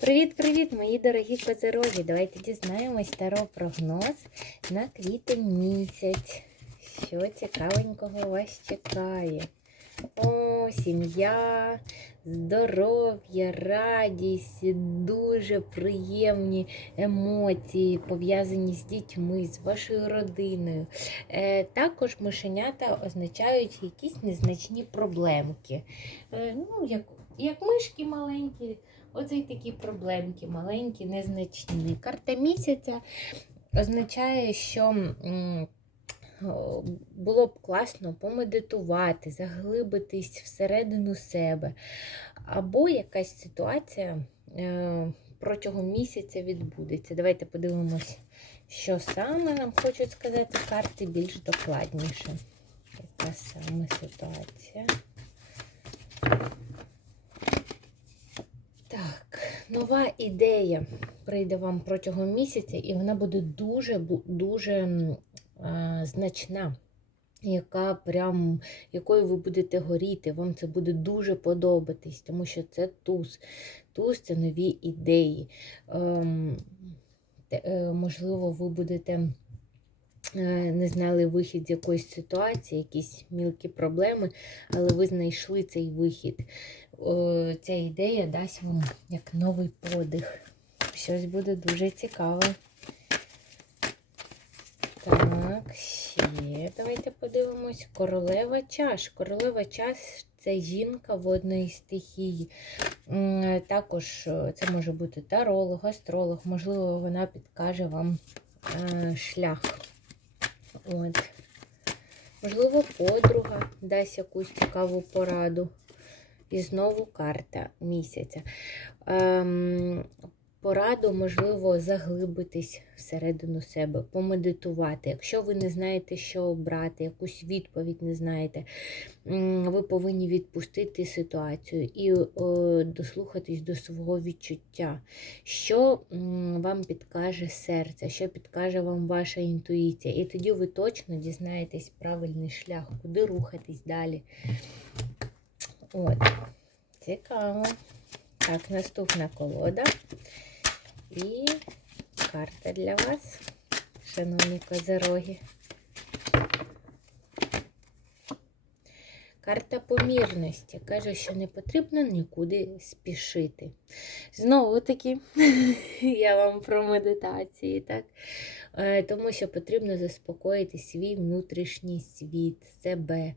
Привіт-привіт, мої дорогі козироги! Давайте дізнаємось таро прогноз на квітень місяць. Що цікавенького вас чекає? О, сім'я, здоров'я, радість, дуже приємні емоції, пов'язані з дітьми, з вашою родиною. Е, також мишенята означають якісь незначні проблемки. Е, ну, як, як мишки маленькі. Оце й такі проблемки, маленькі, незначні. Карта місяця означає, що було б класно помедитувати, заглибитись всередину себе. Або якась ситуація е, протягом місяця відбудеться. Давайте подивимось, що саме нам хочуть сказати карти більш докладніше. Яка саме ситуація? Так, нова ідея прийде вам протягом місяця, і вона буде дуже дуже м, значна, яка прям, якою ви будете горіти. Вам це буде дуже подобатись, тому що це туз. Туз це нові ідеї. Те- е, можливо, ви будете. Не знали вихід з якоїсь ситуації, якісь мілкі проблеми, але ви знайшли цей вихід. Ця ідея дасть вам як новий подих. Щось буде дуже цікаве. Так, ще давайте подивимось. Королева чаш. Королева чаш це жінка водної стихії. Також е, це може бути таролог, астролог, можливо, вона підкаже вам е, шлях. От. Можливо, подруга дасть якусь цікаву пораду. І знову карта місяця. Ем, пораду, можливо, заглибитись всередину себе, помедитувати. Якщо ви не знаєте, що обрати, якусь відповідь не знаєте, ви повинні відпустити ситуацію і о, дослухатись до свого відчуття, що вам підкаже серце, що підкаже вам ваша інтуїція. І тоді ви точно дізнаєтесь правильний шлях, куди рухатись далі. От, цікаво. Так, наступна колода. І карта для вас, шановні козероги. Карта помірності каже, що не потрібно нікуди спішити. Знову таки, я вам про медитації, так? Е, Тому що потрібно заспокоїти свій внутрішній світ, себе.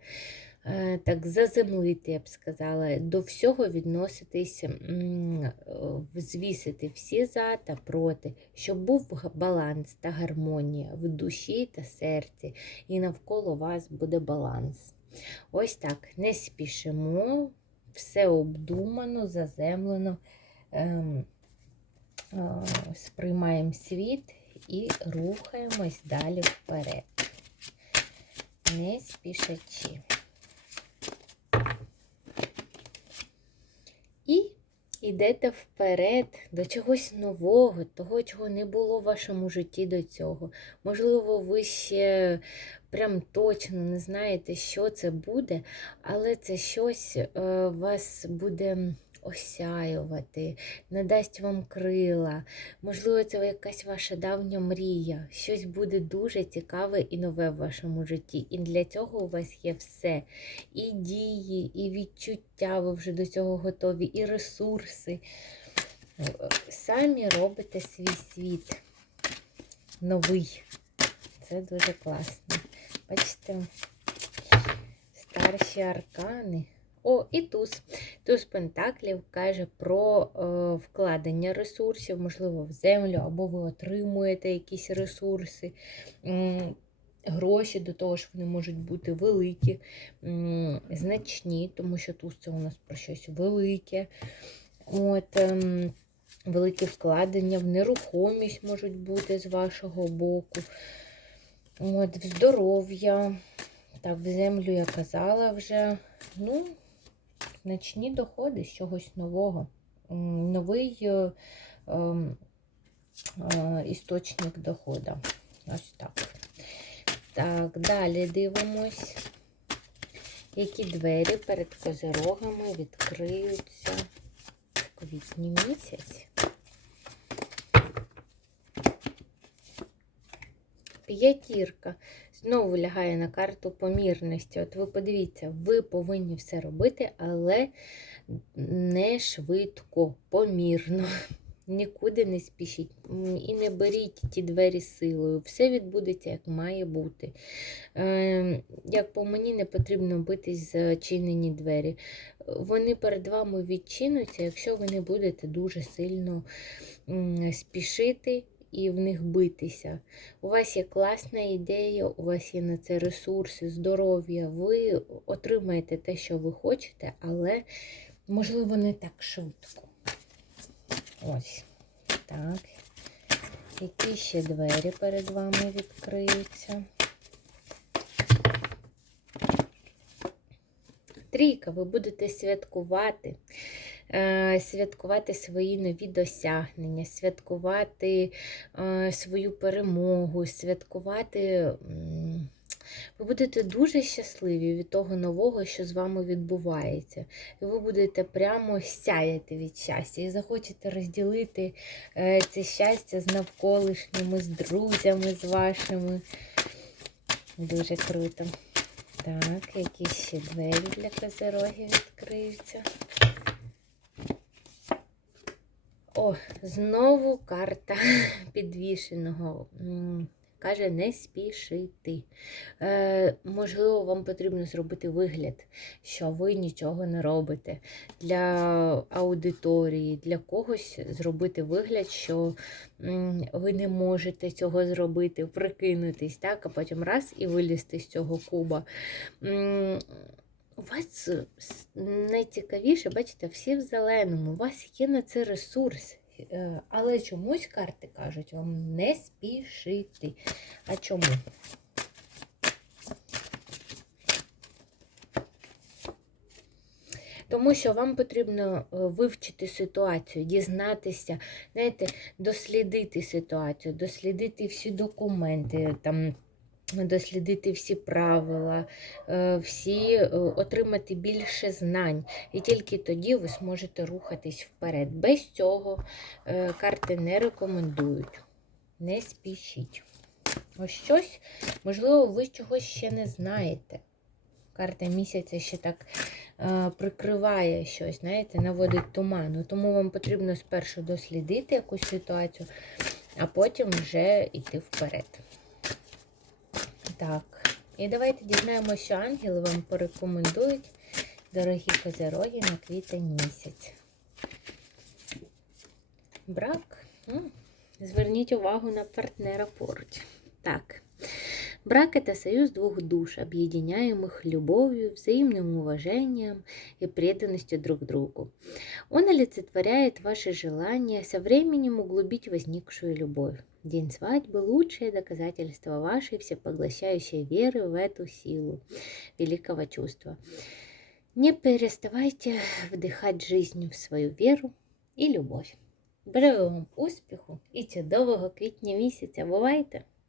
Е, Так, заземлити, я б сказала, до всього відноситись, е, всі за та проти, щоб був баланс та гармонія в душі та серці, і навколо вас буде баланс. Ось так, не спішимо, все обдумано, заземлено, ем, е, сприймаємо світ і рухаємось далі вперед, не спішачи. І йдете вперед до чогось нового, того, чого не було в вашому житті до цього. Можливо, ви ще прям точно не знаєте, що це буде, але це щось е, вас буде осяювати, надасть вам крила. Можливо, це якась ваша давня мрія. Щось буде дуже цікаве і нове в вашому житті. І для цього у вас є все. І дії, і відчуття, ви вже до цього готові, і ресурси. Самі робите свій світ новий. Це дуже класно. Бачите, старші аркани. О, і туз. Туз Пентаклів каже про е, вкладення ресурсів, можливо, в землю, або ви отримуєте якісь ресурси. Гроші до того ж вони можуть бути великі, значні, тому що туз це у нас про щось велике. От, ем, великі вкладення в нерухомість можуть бути з вашого боку. От, в здоров'я. Так, в землю я казала вже. Ну, значні доходи з чогось нового. Новий е, ем, е, істочник доходу. Ось так. Так, далі дивимось, які двері перед козирогами відкриються в квітні місяць. П'ятірка знову лягає на карту помірності. От ви подивіться, ви повинні все робити, але не швидко, помірно. Нікуди не спішіть і не беріть ті двері силою. Все відбудеться, як має бути. Е, як по мені, не потрібно битись за чинені двері. Вони перед вами відчинуться, якщо ви не будете дуже сильно спішити і в них битися. У вас є класна ідея, у вас є на це ресурси, здоров'я, ви отримаєте те, що ви хочете, але, можливо, не так швидко. Ось. Так. Які ще двері перед вами відкриються? Трійка, ви будете святкувати. Е, Святкувати свої нові досягнення, святкувати е, свою перемогу, святкувати. Ви будете дуже щасливі від того нового, що з вами відбувається. І ви будете прямо сяяти від щастя і захочете розділити е, це щастя з навколишніми, з друзями, з вашими. Дуже круто. Так, які ще двері для козерогів відкриються. О, знову карта підвішеного. Каже, не спішити. Е, можливо, вам потрібно зробити вигляд, що ви нічого не робите. Для аудиторії, для когось зробити вигляд, що ви не можете цього зробити, прикинутись, так, а потім раз і вилізти з цього куба. У вас найцікавіше, бачите, всі в зеленому. У вас є на це ресурс. Е, Але чомусь карти кажуть вам не спішити. А чому? Тому що вам потрібно е, вивчити ситуацію, дізнатися, знаєте, дослідити ситуацію, дослідити всі документи, там, дослідити всі правила, е, всі е, отримати більше знань. І тільки тоді ви зможете рухатись вперед. Без цього е, карти не рекомендують. Не спішіть. Ось щось, можливо, ви чогось ще не знаєте. Карта місяця ще так прикриває щось, знаєте, наводить туману. Тому вам потрібно спершу дослідити якусь ситуацію, а потім вже йти вперед. Так, і давайте дізнаємося, що ангели вам порекомендують, дорогі козероги, на квітень місяць. Брак. Зверніть увагу на партнера поруч. Так. Брак – это союз двух душ, объединяемых любовью, взаимным уважением и преданностью друг другу. Он олицетворяет ваши желания со временем углубить возникшую любовь. День свадьбы – лучшее доказательство вашей всепоглощающей веры в эту силу великого чувства. Не переставайте вдыхать жизнь в свою веру и любовь. Бажаю вам успіху і чудового квітня місяця. Бувайте!